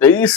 23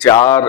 4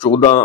14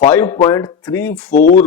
5.34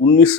19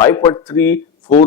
5.34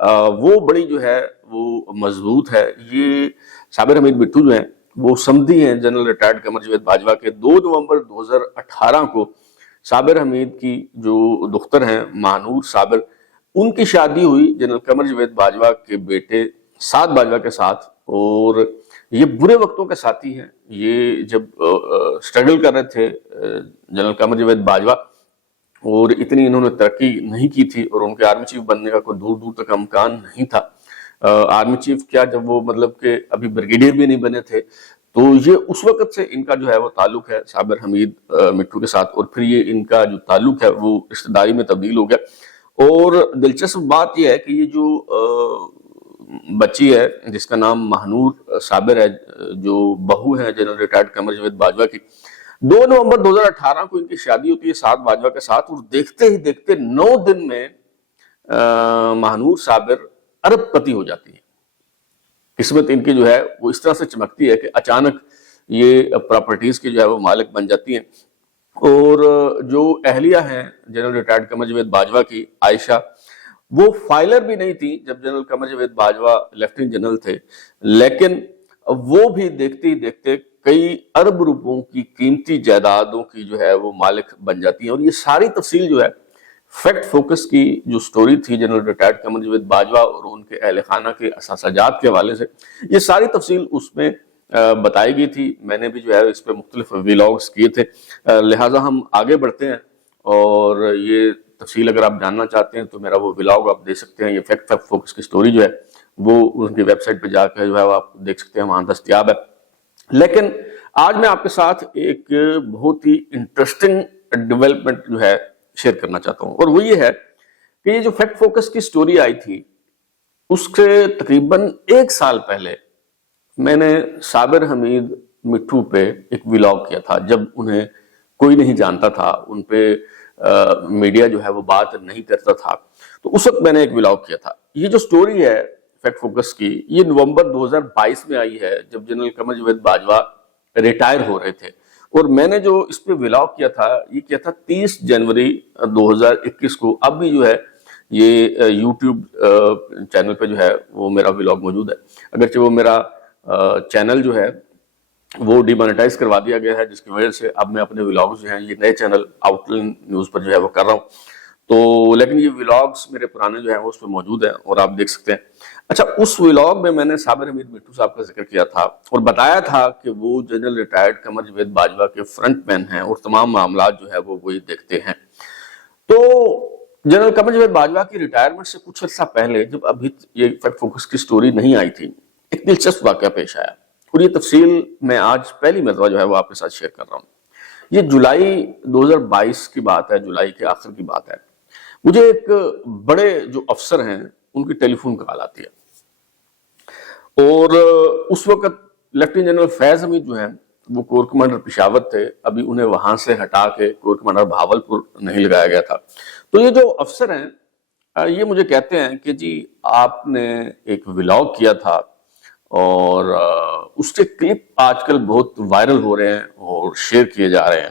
وہ بڑی جو ہے وہ مضبوط ہے۔ یہ صابر حمید مٹھو جو ہیں وہ سمدھی ہیں جنرل ریٹائرڈ قمر جاوید باجوہ کے۔ 2 نومبر 2018 کو صابر حمید کی جو دختر ہیں ماہنور صابر، ان کی شادی ہوئی جنرل قمر جاوید باجوہ کے بیٹے سعد باجوہ کے ساتھ، اور یہ برے وقتوں کے ساتھی ہیں۔ یہ جب سٹرگل کر رہے تھے جنرل قمر جاوید باجوہ، اور اتنی انہوں نے ترقی نہیں کی تھی، اور ان کے آرمی چیف بننے کا کوئی دور دور تک امکان نہیں تھا۔ آرمی چیف کیا، جب وہ مطلب کہ ابھی بریگیڈیئر بھی نہیں بنے تھے، تو یہ اس وقت سے ان کا جو ہے وہ تعلق ہے صابر حمید مٹھو کے ساتھ، اور پھر یہ ان کا جو تعلق ہے وہ رشتہ داری میں تبدیل ہو گیا۔ اور دلچسپ بات یہ ہے کہ یہ جو بچی ہے جس کا نام ماہنور صابر ہے، جو بہو ہے جنرل ریٹائرڈ قمر جاوید باجوہ کی، 2 نومبر 2018 کو ان کی شادی ہوتی ہے سعد باجوہ کے ساتھ، اور دیکھتے ہی دیکھتے 9 دن میں ماہنور صابر ارب پتی ہو جاتی ہے۔ قسمت ان کی جو ہے وہ اس طرح سے چمکتی ہے کہ اچانک یہ پراپرٹیز کی جو ہے وہ مالک بن جاتی ہیں۔ اور جو اہلیہ ہیں جنرل ریٹائرڈ قمر جاوید باجوہ کی، عائشہ، وہ فائلر بھی نہیں تھی جب general Qamar Javed Bajwa lieutenant general تھے، لیکن وہ بھی دیکھتے ہی دیکھتے کئی ارب روپوں کی قیمتی جائیدادوں کی جو ہے وہ مالک بن جاتی ہیں۔ اور یہ ساری تفصیل جو ہے فیکٹ فوکس کی جو سٹوری تھی جنرل ریٹائرڈ قمر جاوید باجوہ اور ان کے اہل خانہ کے اثاثہ جات کے حوالے سے، یہ ساری تفصیل اس میں بتائی گئی تھی۔ میں نے بھی جو ہے اس پہ مختلف ویلاگز کیے تھے، لہٰذا ہم آگے بڑھتے ہیں، اور یہ تفصیل اگر آپ جاننا چاہتے ہیں تو میرا وہ ویلاگ آپ دیکھ سکتے ہیں۔ یہ فیکٹ فوکس کی سٹوری جو ہے وہ ان کی ویب سائٹ پہ جا کے جو ہے وہ آپ دیکھ سکتے ہیں، وہاں دستیاب ہے۔ لیکن آج میں آپ کے ساتھ ایک بہت ہی انٹرسٹنگ ڈیولپمنٹ جو ہے شیئر کرنا چاہتا ہوں، اور وہ یہ ہے کہ یہ جو فیکٹ فوکس کی سٹوری آئی تھی، اس کے تقریباً 1 سال پہلے میں نے صابر حمید مٹھو پہ ایک ویلاگ کیا تھا، جب انہیں کوئی نہیں جانتا تھا، ان پہ میڈیا جو ہے وہ بات نہیں کرتا تھا، تو اس وقت میں نے ایک ویلاگ کیا تھا۔ یہ جو سٹوری ہے فیکٹ فوکس کی، یہ نومبر 2022 میں آئی ہے، جب جنرل قمر جاوید باجوہ ریٹائر ہو رہے تھے، اور میں نے جو اس پہ ویلاگ کیا تھا، یہ کیا تھا 30 جنوری 2021 کو۔ اب بھی جو ہے یہ یوٹیوب چینل پہ جو ہے وہ میرا ویلاگ موجود ہے، اگرچہ وہ میرا چینل جو ہے وہ ڈی مانیٹائز کروا دیا گیا ہے، جس کی وجہ سے اب میں اپنے ویلاگز جو ہیں یہ نئے چینل آؤٹ لائن نیوز پر جو ہے وہ کر رہا ہوں، تو لیکن یہ ویلاگز میرے پرانے جو ہیں وہ اس پہ موجود ہیں اور آپ دیکھ سکتے ہیں۔ اچھا، اس ویلاگ میں نے صابر حمید مٹھو صاحب کا ذکر کیا تھا اور بتایا تھا کہ وہ جنرل ریٹائرڈ قمر جاوید باجوہ کے فرنٹ مین ہیں اور تمام معاملات جو ہے وہ وہی دیکھتے ہیں۔ تو جنرل قمر جاوید باجوہ کی ریٹائرمنٹ سے کچھ عرصہ پہلے، جب ابھی یہ فیکٹ فوکس کی سٹوری نہیں آئی تھی، ایک دلچسپ واقعہ پیش آیا، اور یہ تفصیل میں آج پہلی مرتبہ جو ہے وہ آپ کے ساتھ شیئر کر رہا ہوں۔ یہ جولائی 2022 کی بات ہے، جولائی کے آخر کی بات ہے۔ مجھے ایک بڑے جو افسر ہیں ان کی ٹیلی فون کال آتی ہے، اور اس وقت لیفٹیننٹ جنرل فیض حمید جو ہیں وہ کور کمانڈر پشاور تھے، ابھی انہیں وہاں سے ہٹا کے کور کمانڈر بہاولپور نہیں لگایا گیا تھا۔ تو یہ جو افسر ہیں یہ مجھے کہتے ہیں کہ جی آپ نے ایک ویلاگ کیا تھا، اور اس کے کلپ آج کل بہت وائرل ہو رہے ہیں اور شیئر کیے جا رہے ہیں۔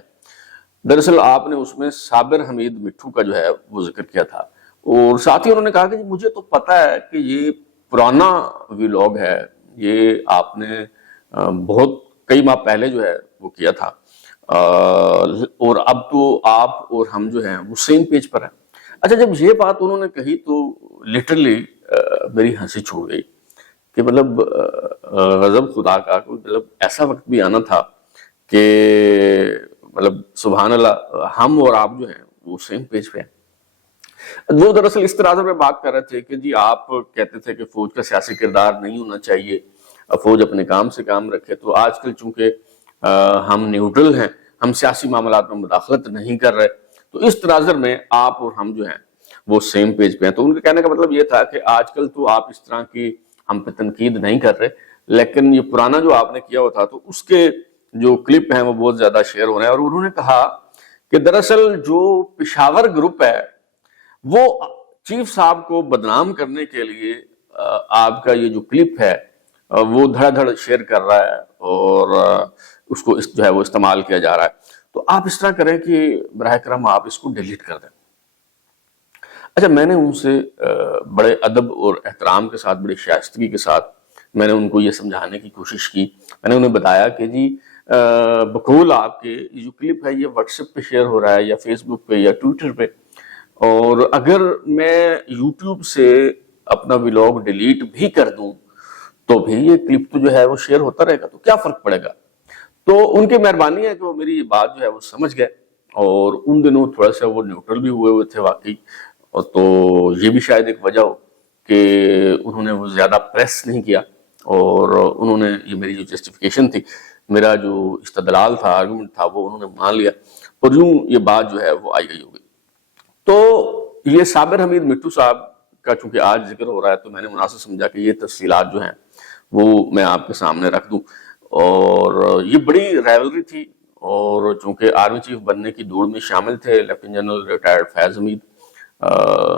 دراصل آپ نے اس میں صابر حمید مٹھو کا جو ہے وہ ذکر کیا تھا، اور ساتھ ہی انہوں نے کہا کہ مجھے تو پتا ہے کہ یہ پرانا ویلاگ ہے، یہ آپ نے بہت کئی ماہ پہلے جو ہے وہ کیا تھا، اور اب تو آپ اور ہم جو ہیں وہ سیم پیج پر ہیں۔ اچھا، جب یہ بات انہوں نے کہی تو لٹرلی میری ہنسی چھوڑ گئی کہ مطلب غضب خدا کا، مطلب ایسا وقت بھی آنا تھا کہ مطلب سبحان اللہ، ہم اور آپ جو ہیں وہ سیم پیج پہ ہیں۔ وہ دراصل اس طرح سے میں بات کر رہے تھے کہ جی آپ کہتے تھے کہ فوج کا سیاسی کردار نہیں ہونا چاہیے، فوج اپنے کام سے کام رکھے، تو آج کل چونکہ ہم نیوٹرل ہیں، ہم سیاسی معاملات میں مداخلت نہیں کر رہے، تو اس تناظر میں آپ اور ہم جو ہیں وہ سیم پیج پہ ہیں۔ تو ان کے کہنے کا مطلب یہ تھا کہ آج کل تو آپ اس طرح کی ہم پہ تنقید نہیں کر رہے، لیکن یہ پرانا جو آپ نے کیا ہوا تھا تو اس کے جو کلپ ہیں وہ بہت زیادہ شیئر ہو رہے ہیں۔ اور انہوں نے کہا کہ دراصل جو پشاور گروپ ہے وہ چیف صاحب کو بدنام کرنے کے لیے آپ کا یہ جو کلپ ہے وہ دھڑا دھڑ شیئر کر رہا ہے، اور اس کو جو ہے وہ استعمال کیا جا رہا ہے۔ تو آپ اس طرح کریں کہ براہ کرم آپ اس کو ڈیلیٹ کر دیں۔ اچھا، میں نے ان سے بڑے ادب اور احترام کے ساتھ، بڑی شائستگی کے ساتھ میں نے ان کو یہ سمجھانے کی کوشش کی. میں نے انہیں بتایا کہ جی بقول آپ کے جو کلپ ہے یہ واٹس ایپ پہ شیئر ہو رہا ہے یا فیس بک پہ یا ٹویٹر پہ، اور اگر میں یوٹیوب سے اپنا ولاگ ڈیلیٹ بھی کر دوں تو بھی یہ کلپ تو جو ہے وہ شیئر ہوتا رہے گا، تو کیا فرق پڑے گا. تو ان کی مہربانی ہے کہ وہ میری بات جو ہے وہ سمجھ گئے، اور ان دنوں تھوڑا سا وہ نیوٹرل بھی ہوئے تھے واقعی. اور تو یہ بھی شاید ایک وجہ ہو کہ انہوں نے وہ زیادہ پریس نہیں کیا، اور انہوں نے یہ میری جو جسٹیفیکیشن تھی، میرا جو استدلال تھا، آرگومنٹ تھا، وہ انہوں نے مان لیا، اور یوں یہ بات جو ہے وہ آئی گئی ہو گئی. تو یہ صابر حمید مٹھو صاحب کا چونکہ آج ذکر ہو رہا ہے تو میں نے مناسب سمجھا کہ یہ تفصیلات جو ہیں وہ میں آپ کے سامنے رکھ دوں. اور یہ بڑی رائیولری تھی، اور چونکہ آرمی چیف بننے کی دوڑ میں شامل تھے لیفٹیننٹ جنرل ریٹائرڈ فیض حمید،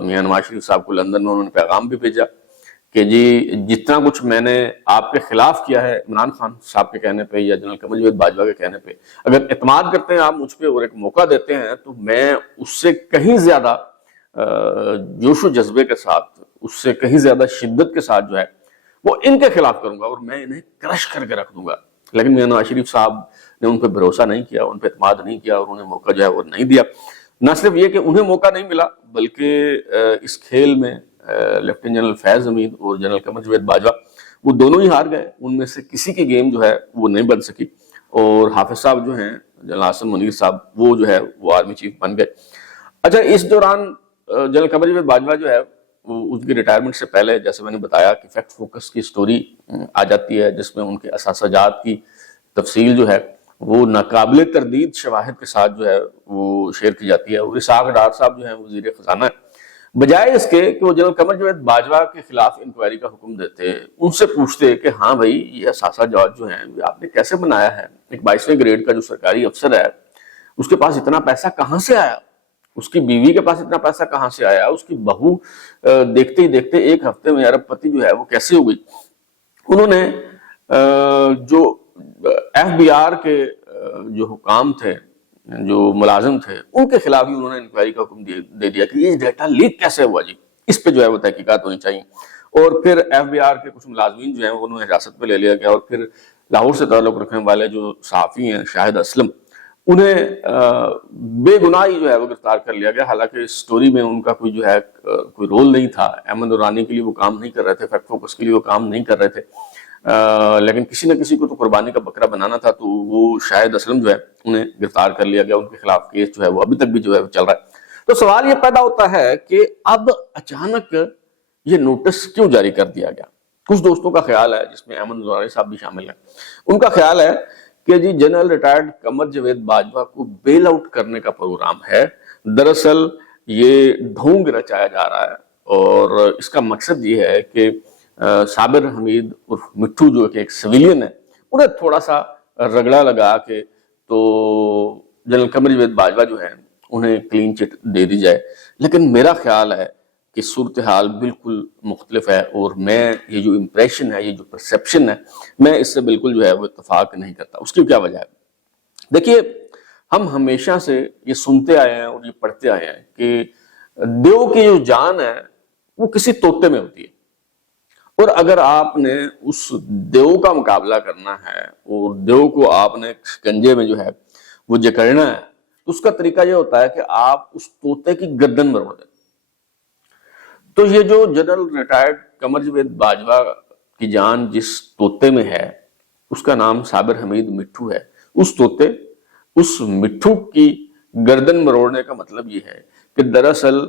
میاں نواز شریف صاحب کو لندن میں انہوں نے پیغام بھی بھیجا کہ جی جتنا کچھ میں نے آپ کے خلاف کیا ہے عمران خان صاحب کے کہنے پہ یا جنرل قمر جاوید باجوہ کے کہنے پہ، اگر اعتماد کرتے ہیں آپ مجھ پہ اور ایک موقع دیتے ہیں تو میں اس سے کہیں زیادہ جوش و جذبے کے ساتھ، اس سے کہیں زیادہ شدت کے ساتھ جو ہے وہ ان کے خلاف کروں گا، اور میں انہیں کرش کر کے رکھ دوں گا. لیکن میاں نواز شریف صاحب نے ان پہ بھروسہ نہیں کیا، ان پہ اعتماد نہیں کیا، اور انہیں موقع جو ہے وہ نہیں دیا. نہ صرف یہ کہ انہیں موقع نہیں ملا، بلکہ اس کھیل میں لیفٹیننٹ جنرل فیض حمید اور جنرل قمر جاوید باجوہ وہ دونوں ہی ہار گئے. ان میں سے کسی کی گیم جو ہے وہ نہیں بن سکی، اور حافظ صاحب جو ہیں جنرل عاصم منیر صاحب وہ جو ہے وہ آرمی چیف بن گئے. اچھا، اس دوران جنرل قمر جاوید باجوہ جو ہے اس کی ریٹائرمنٹ سے پہلے جیسے میں نے بتایا کہ فیکٹ فوکس کی سٹوری آ جاتی ہے، جس میں ان کے اثاثہ جات کی تفصیل جو ہے وہ ناقابل تردید شواہد کے ساتھ جو ہے وہ شیئر کی جاتی ہے. اور اسحاق ڈار صاحب جو ہیں وزیر خزانہ ہے، بجائے اس کے کہ وہ جنرل قمر جاوید باجوہ کے خلاف انکوائری کا حکم دیتے، ان سے پوچھتے کہ ہاں بھائی یہ اثاثہ جات جو ہیں آپ نے کیسے بنایا ہے، ایک 22ویں گریڈ کا جو سرکاری افسر ہے اس کے پاس اتنا پیسہ کہاں سے آیا، اس کی بیوی کے پاس اتنا پیسہ کہاں سے آیا، اس کی بہو دیکھتے ہی دیکھتے ایک ہفتے میں ارب پتی جو ہے وہ کیسے ہو گئی. انہوں نے جو ایف بی آر کے جو حکام تھے، جو ملازم تھے، ان کے خلاف ہی انہوں نے انکوائری کا حکم دے دیا کہ یہ ڈیٹا لیک کیسے ہوا جی، اس پہ جو ہے وہ تحقیقات ہونی چاہیے. اور پھر ایف بی آر کے کچھ ملازمین جو ہیں انہوں نے حراست میں لے لیا گیا، اور پھر لاہور سے تعلق رکھنے والے جو صحافی ہیں شاہد اسلم، انہیں بے گناہی جو ہے وہ گرفتار کر لیا گیا. حالانکہ اس سٹوری میں ان کا کوئی جو ہے کوئی رول نہیں تھا، احمد نورانی کے لیے وہ کام نہیں کر رہے تھے، فیکٹ فوکس کے لیے وہ کام نہیں کر رہے تھے، لیکن کسی نہ کسی کو تو قربانی کا بکرا بنانا تھا. تو وہ شاہد اسلم جو ہے انہیں گرفتار کر لیا گیا، ان کے خلاف کیس جو ہے وہ ابھی تک بھی جو ہے وہ چل رہا ہے. تو سوال یہ پیدا ہوتا ہے کہ اب اچانک یہ نوٹس کیوں جاری کر دیا گیا. کچھ دوستوں کا خیال ہے، جس میں احمد نورانی صاحب بھی شامل ہیں، ان کا خیال ہے کہ جی جنرل ریٹائرڈ قمر جاوید باجوہ کو بیل آؤٹ کرنے کا پروگرام ہے. دراصل یہ ڈھونگ رچایا جا رہا ہے، اور اس کا مقصد یہ ہے کہ صابر حمید اور مٹھو جو کہ ایک سویلین ہے، انہیں تھوڑا سا رگڑا لگا کے تو جنرل قمر جاوید باجوہ جو ہے انہیں کلین چٹ دے دی جائے. لیکن میرا خیال ہے کہ صورتحال بالکل مختلف ہے، اور میں یہ جو امپریشن ہے، یہ جو پرسیپشن ہے، میں اس سے بالکل جو ہے وہ اتفاق نہیں کرتا. اس کی کیا وجہ ہے؟ دیکھیے، ہم ہمیشہ سے یہ سنتے آئے ہیں اور یہ پڑھتے آئے ہیں کہ دیو کی جو جان ہے وہ کسی طوطے میں ہوتی ہے، اور اگر آپ نے اس دیو کا مقابلہ کرنا ہے اور دیو کو آپ نے شکنجے میں جو ہے وہ جکڑنا ہے، تو اس کا طریقہ یہ ہوتا ہے کہ آپ اس طوطے کی گردن مروڑ دیں. تو یہ جو جنرل ریٹائرڈ قمر جاوید باجوہ کی جان جس طوطے میں ہے اس کا نام صابر حمید مٹھو ہے. اس طوطے، اس مٹھو کی گردن مروڑنے کا مطلب یہ ہے کہ دراصل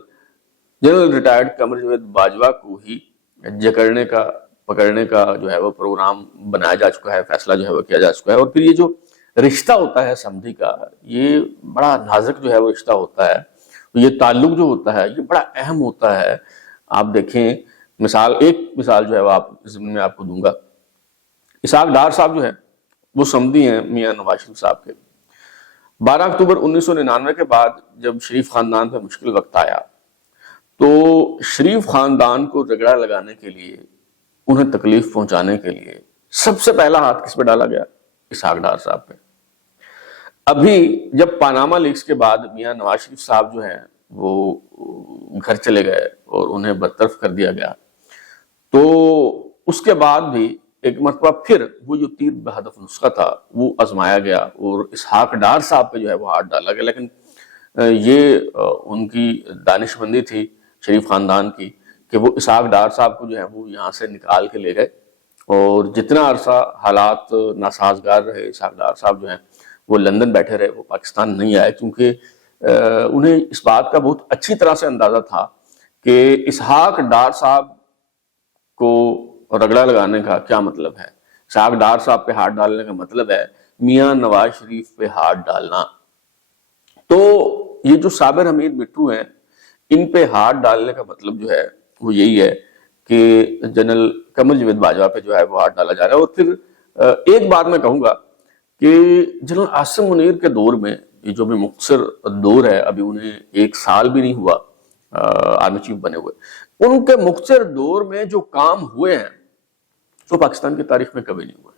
جنرل ریٹائرڈ قمر جاوید باجوہ کو ہی جکڑنے کا، پکڑنے کا جو ہے وہ پروگرام بنایا جا چکا ہے، فیصلہ جو ہے وہ کیا جا چکا ہے. اور پھر یہ جو رشتہ ہوتا ہے سمدھی کا، یہ بڑا نازک جو ہے وہ رشتہ ہوتا ہے، یہ تعلق جو ہوتا ہے یہ بڑا اہم ہوتا ہے. آپ دیکھیں، ایک مثال جو ہے وہ آپ ضمن میں آپ کو دوں گا. اسحاق ڈار صاحب جو ہے وہ سمدھی ہیں میاں نواز شریف صاحب کے. 12 اکتوبر 1999 کے بعد جب شریف خاندان پہ مشکل وقت آیا تو شریف خاندان کو رگڑا لگانے کے لیے، انہیں تکلیف پہنچانے کے لیے سب سے پہلا ہاتھ کس پہ ڈالا گیا؟ اسحاق ڈار صاحب پہ. ابھی جب پاناما لیکس کے بعد میاں نواز شریف صاحب جو ہیں گھر چلے گئے اور انہیں برطرف کر دیا گیا، تو اس کے بعد بھی ایک مرتبہ پھر وہ جو تیر بہدف نسخہ تھا وہ آزمایا گیا اور اسحاق ڈار صاحب پہ جو ہے وہ ہاتھ ڈالا گیا، لیکن یہ ان کی دانش مندی تھی شریف خاندان کی کہ وہ اسحاق ڈار صاحب کو جو ہے وہ یہاں سے نکال کے لے گئے، اور جتنا عرصہ حالات ناسازگار رہے اسحاق ڈار صاحب جو ہیں وہ لندن بیٹھے رہے، وہ پاکستان نہیں آئے، کیونکہ انہیں اس بات کا بہت اچھی طرح سے اندازہ تھا کہ اسحاق ڈار صاحب کو رگڑا لگانے کا کیا مطلب ہے، اسحاق ڈار صاحب پہ ہاتھ ڈالنے کا مطلب ہے میاں نواز شریف پہ ہاتھ ڈالنا۔ تو یہ جو صابر حمید مٹھو ہیں، ان پہ ہاتھ ڈالنے کا مطلب جو ہے وہ یہی ہے کہ جنرل قمر جاوید باجوہ پہ جو ہے وہ ہاتھ ڈالا جا رہا ہے۔ اور پھر ایک بات میں کہوں گا کہ جنرل عاصم منیر کے دور میں، یہ جو بھی مختصر دور ہے، ابھی انہیں 1 سال بھی نہیں ہوا آرمی چیف بنے ہوئے، ان کے مختصر دور میں جو کام ہوئے ہیں وہ پاکستان کی تاریخ میں کبھی نہیں ہوئے،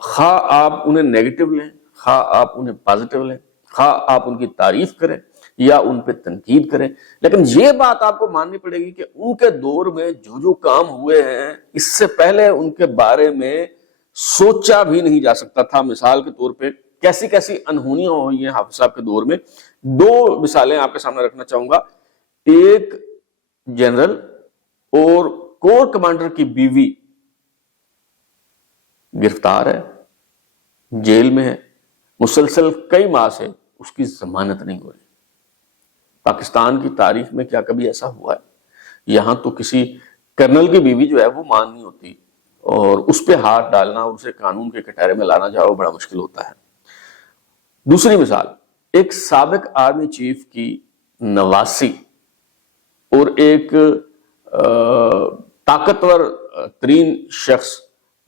خواہ آپ انہیں نیگیٹو لیں، خواہ آپ انہیں پازیٹو لیں، خواہ آپ ان کی تعریف کریں یا ان پہ تنقید کریں، لیکن یہ بات آپ کو ماننی پڑے گی کہ ان کے دور میں جو کام ہوئے ہیں اس سے پہلے ان کے بارے میں سوچا بھی نہیں جا سکتا تھا۔ مثال کے طور پہ کیسی کیسی انہونیاں ہوئی ہیں حافظ صاحب کے دور میں، 2 مثالیں آپ کے سامنے رکھنا چاہوں گا۔ ایک جنرل اور کور کمانڈر کی بیوی گرفتار ہے، جیل میں ہے، مسلسل کئی ماہ سے اس کی ضمانت نہیں ہو رہی۔ پاکستان کی تاریخ میں کیا کبھی ایسا ہوا ہے؟ یہاں تو کسی کرنل کی بیوی جو ہے وہ مان نہیں ہوتی، اور اس پہ ہاتھ ڈالنا اور اسے قانون کے کٹہرے میں لانا جاؤ بڑا مشکل ہوتا ہے۔ دوسری مثال، ایک سابق آرمی چیف کی نواسی اور ایک طاقتور ترین شخص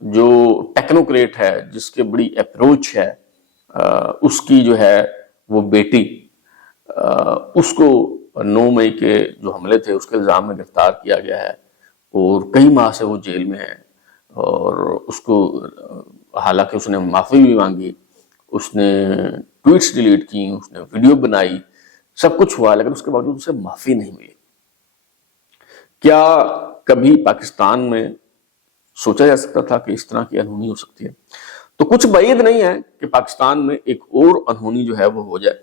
جو ٹیکنوکریٹ ہے، جس کے بڑی اپروچ ہے، اس کی جو ہے وہ بیٹی، اس کو 9 مئی کے جو حملے تھے اس کے الزام میں گرفتار کیا گیا ہے، اور کئی ماہ سے وہ جیل میں ہے، اور اس کو حالانکہ اس نے معافی بھی مانگی، اس نے ٹویٹس ڈیلیٹ کی، اس نے ویڈیو بنائی، سب کچھ ہوا، لیکن اس کے باوجود اسے معافی نہیں ملی۔ کیا کبھی پاکستان میں سوچا جا سکتا تھا کہ اس طرح کی انہونی ہو سکتی ہے؟ تو کچھ بعید نہیں ہے کہ پاکستان میں ایک اور انہونی جو ہے وہ ہو جائے،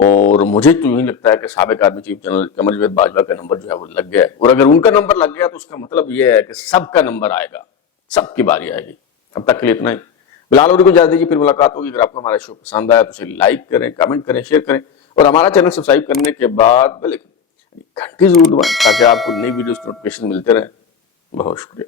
اور مجھے تو یوں لگتا ہے کہ سابق army chief general Qamar Javed Bajwa کا نمبر جو ہے وہ لگ گیا ہے، اور اگر ان کا نمبر لگ گیا تو اس کا مطلب یہ ہے کہ سب کا نمبر آئے گا، سب کی باری آئے گی۔ اب تک کے لیے اتنا ہی۔ بلال لوری کو اجازت دیجیے، پھر ملاقات ہوگی۔ اگر آپ کو ہمارا شو پسند آیا تو اسے لائک کریں، کامنٹ کریں، شیئر کریں، اور ہمارا چینل سبسکرائب کرنے کے بعد بیل آئکن گھنٹی ضرور دبائیں تاکہ آپ کو نئی ویڈیوز کی نوٹیفیکیشن ملتے رہیں۔ بہت شکریہ۔